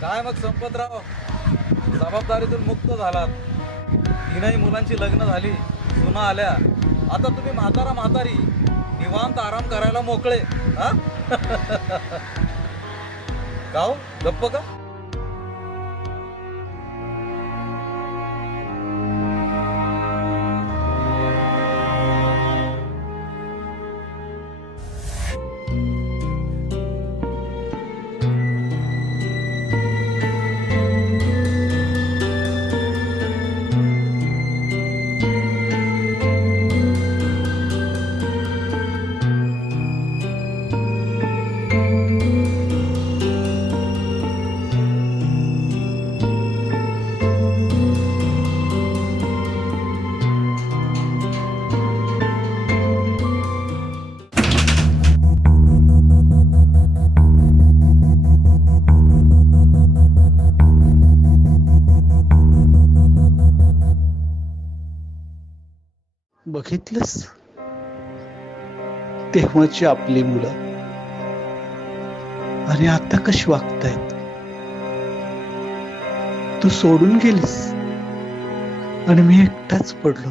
काय मग संपतराव, जबाबदारीतून मुक्त झालात. तीनही मुलांची लग्न झाली, सुना आल्या. आता तुम्ही म्हातारी निवांत आराम करायला मोकळे. हा गाव गप्प का? बघितलंस तेव्हाची आपली मुलं आणि आता कशी वागतायत. तू सोडून गेलीस आणि मी एकटाच पडलो.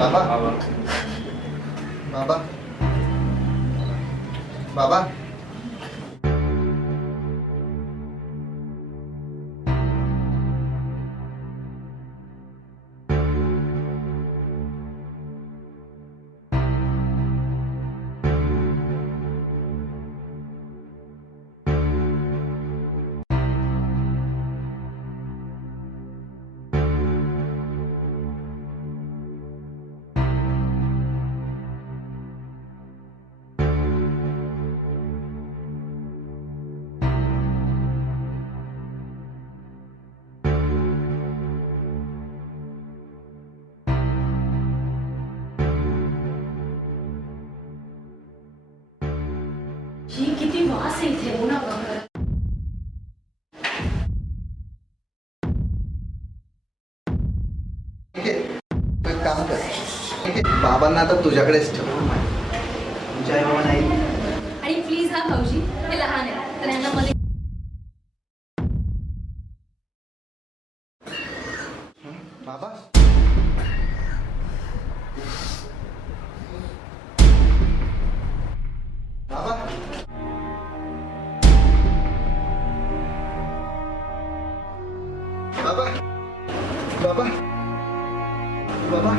बाबा बाबा बाबा ही किती वास आहे इथे. हो ना काम कर. बाबांना आता तुझ्याकडेच ठेव. तुझ्या आई बाबा नाही. आणि प्लीज हा भाऊजी, हे लहान आहे तर यांना मध्ये बाबा बाबा बाबा बाबा बाबा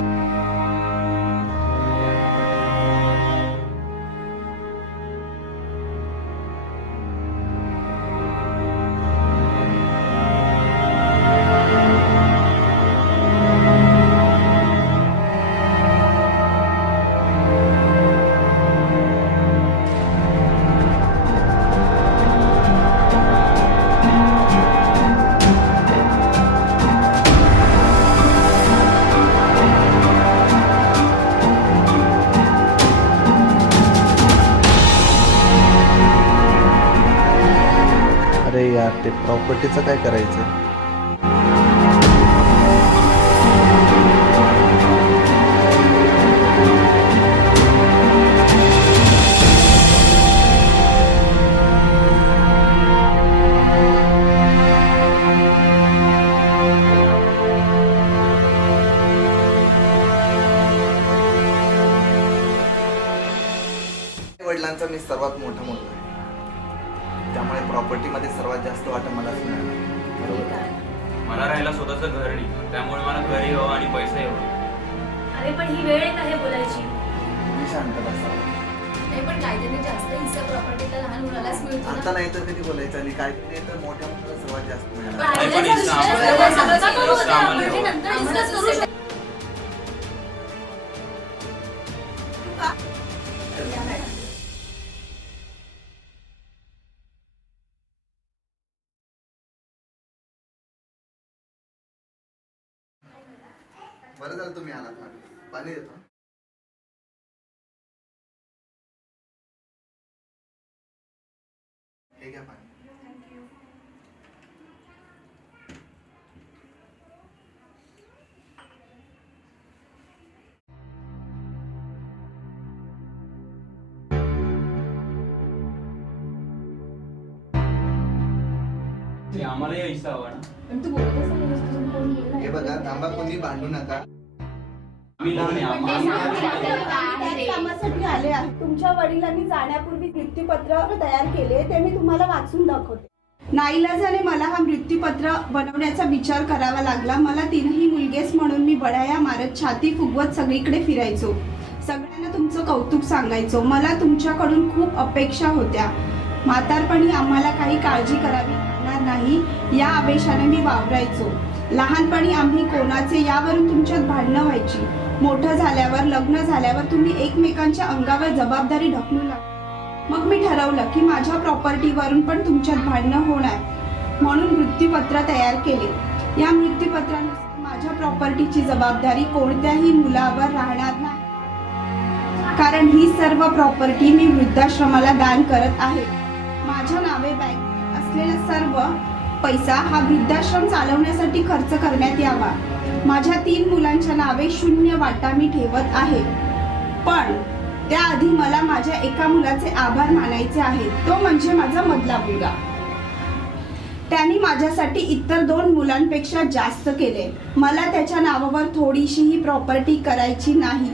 अरे यार, ते प्रॉपर्टीचं काय करायचं. वडिलांचा मी सर्वात मोठा मुलगा आहे, त्यामुळे प्रॉपर्टीमध्ये सर्वात जास्त वाटा मलाच मिळाला. मला राहायला स्वतःचं घर नाही, त्यामुळे मला घरी हवं आणि पैसे हवं. अरे पण ही वेळ आहे का हे बोलायची. तुम्ही शांत बसा. नाही पण कायद्याने जास्त हिस्सा प्रॉपर्टीला लहान मुलालाच मिळतो आता ना. नाही तर कधी बोलायचं आणि काय नाही तर मोठ्या मुलाला सर्वात जास्त पण मिळणार. आईला पण जर हिस्सा विश्वास आम्हाला ठेवायचा द्यावा. होता, हिस्सा आपण आम्हाला ते द्यावा. नंतर discuss करू शकतो. बरं झालं तुम्ही आलात मागे. पाणी देतो. हे घ्या पाणी. आम्हाला या हिस्सा हवा ना. पण तू बोलतच नाहीस, तुझं कोण बोलणार? हे बघा थांबा, कोणी भांडू नका. आम्ही लहान आहे, पण ते सांगू त्याच कामासाठी आले आहे. तुमच्या वडिलांनी जाण्यापूर्वी मृत्यूपत्र तयार केले ते मी तुम्हाला वाचून दाखवते. नाईलाजाने मला हा मृत्यूपत्र बनवण्याचा विचार करावा लागला. मला तीनही मुलगेच म्हणून मी बडाया मारत छाती फुगवत सगळीकडे फिरायचो. सगळ्यांना तुमचं कौतुक सांगायचो. मला तुमच्याकडून खूप अपेक्षा होत्या. म्हातारपणी आम्हाला काही काळजी करावी लागणार नाही या आवेशाने मी वावरायचो. लहानपणी आम्ही कोणाचे यावरून तुमच्यात भांडणं व्हायची. मोठं झाल्यावर, लग्न झाल्यावर तुम्ही एकमेकांच्या अंगावर जबाबदारी ढकलू लागला. मग मी ठरवलं की माझ्या प्रॉपर्टीवरून पण तुमच्यात भांडणं होणार, म्हणून मृत्यूपत्र तयार केले. या मृत्यूपत्रानुसार माझ्या प्रॉपर्टीची जबाबदारी कोणत्याही मुलावर राहणार नाही, कारण ही सर्व प्रॉपर्टी मी वृद्धाश्रमाला दान करत आहे. माझ्या नावे बँकेत असलेला सर्व पैसा हा वृद्धाश्रम चालवण्यासाठी खर्च करण्यात यावा. माझ्या 3 मुलांच्या नावे 0 वाटा मी ठेवत आहे. पण त्याआधी मला माझ्या एका मुलाचे आभार मानायचे आहेत. तो म्हणजे माझा मधला मुलगा. त्यांनी माझ्यासाठी इतर 2 मुलांपेक्षा जास्त केले. मला त्याच्या नावावर थोडीशीही प्रॉपर्टी करायची नाही.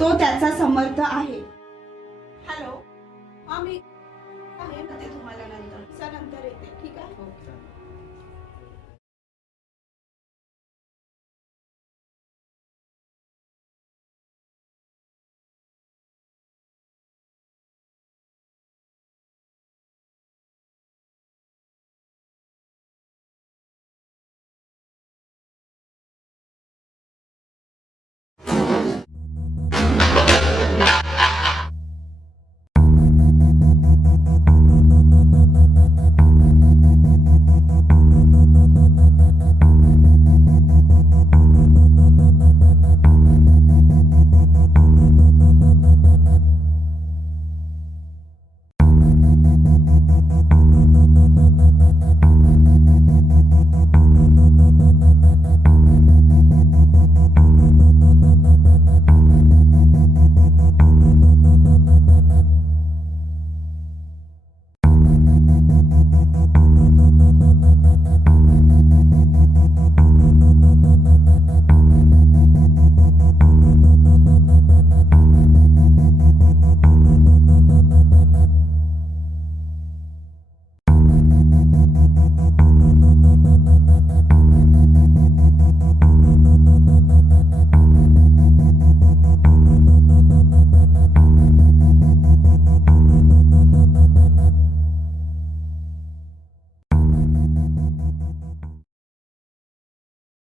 तो त्याचा समर्थ आहे.